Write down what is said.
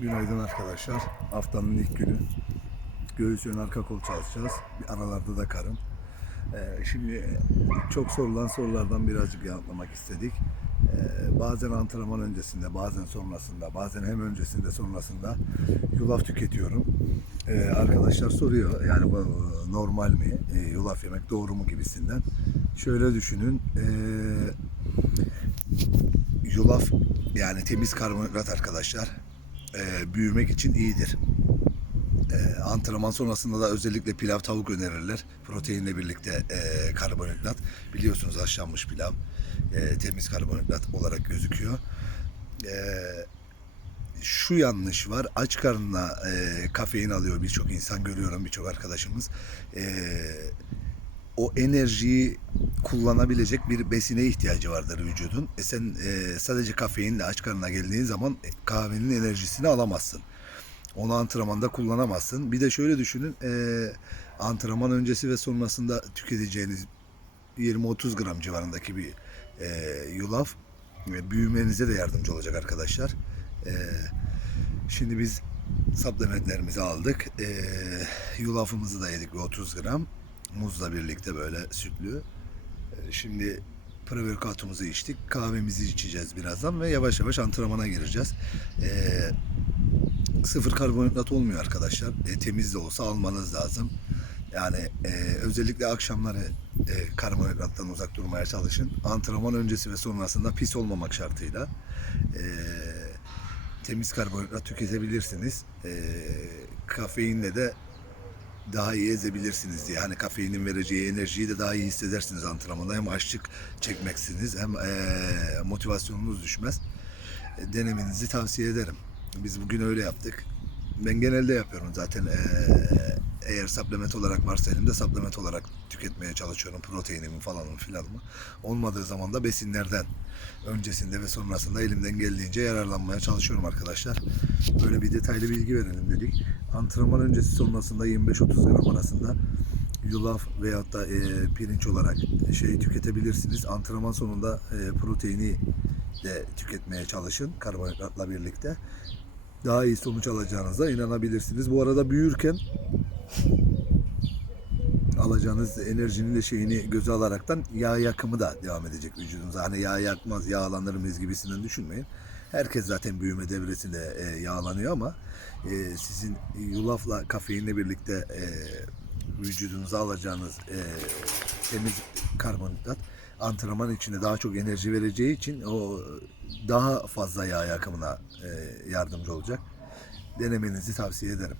Günaydın arkadaşlar. Haftanın ilk günü. Göğüs ön arka kol çalışacağız. Aralarda da karın. Ee, şimdi çok sorulan sorulardan birazcık yanıtlamak istedik. Ee, bazen antrenman öncesinde, bazen sonrasında, bazen hem öncesinde sonrasında yulaf tüketiyorum. Ee, arkadaşlar soruyor yani bu normal mi? Ee, yulaf yemek doğru mu gibisinden. Şöyle düşünün. Ee, yulaf yani temiz karbonhidrat arkadaşlar e, büyümek için iyidir. E, antrenman sonrasında da özellikle pilav tavuk önerirler. Proteinle birlikte e, karbonhidrat. Biliyorsunuz haşlanmış pilav e, temiz karbonhidrat olarak gözüküyor. E, şu yanlış var. Aç karnına e, kafein alıyor birçok insan görüyorum birçok arkadaşımız. E, o enerjiyi kullanabilecek bir besine ihtiyacı vardır vücudun. E sen e, sadece kafeinle aç karnına geldiğin zaman e, kahvenin enerjisini alamazsın. Onu antrenmanda kullanamazsın. Bir de şöyle düşünün. E, antrenman öncesi ve sonrasında tüketeceğiniz 20-30 gram civarındaki bir e, yulaf e, büyümenize de yardımcı olacak arkadaşlar. E, şimdi biz supplementlerimizi aldık. E, yulafımızı da yedik bir 30 gram. Muzla birlikte böyle sütlü. E, Şimdi pre-workout'umuzu içtik. Kahvemizi içeceğiz birazdan ve yavaş yavaş antrenmana gireceğiz. E, sıfır karbonhidrat olmuyor arkadaşlar. E, temiz de olsa almanız lazım. Yani e, özellikle akşamları e, karbonhidrattan uzak durmaya çalışın. Antrenman öncesi ve sonrasında pis olmamak şartıyla e, temiz karbonhidrat tüketebilirsiniz. E, kafeinle de daha iyi ezebilirsiniz diye. Hani kafeinin vereceği enerjiyi de daha iyi hissedersiniz antrenmanda. Hem açlık çekmeksiniz hem e, motivasyonunuz düşmez. E, denemenizi tavsiye ederim. Biz bugün öyle yaptık. Ben genelde yapıyorum zaten. E, eğer supplement olarak varsa elimde supplement olarak tüketmeye çalışıyorum. Proteinimi falanımı filanımı. Olmadığı zaman da besinlerden öncesinde ve sonrasında elimden geldiğince yararlanmaya çalışıyorum arkadaşlar. Böyle bir detaylı bilgi verelim dedik. Antrenman öncesi sonrasında 25-30 gram arasında yulaf veyahut da e, pirinç olarak şey tüketebilirsiniz. Antrenman sonunda e, proteini de tüketmeye çalışın karbonhidratla birlikte. Daha iyi sonuç alacağınıza inanabilirsiniz. Bu arada büyürken alacağınız enerjinin de şeyini göze alaraktan yağ yakımı da devam edecek vücudunuza. Hani yağ yakmaz, yağlanır gibisinden düşünmeyin. Herkes zaten büyüme devresinde e, yağlanıyor ama e, sizin yulafla kafeinle birlikte e, vücudunuza alacağınız e, temiz karbonhidrat antrenman içinde daha çok enerji vereceği için o daha fazla yağ yakımına e, yardımcı olacak. Denemenizi tavsiye ederim.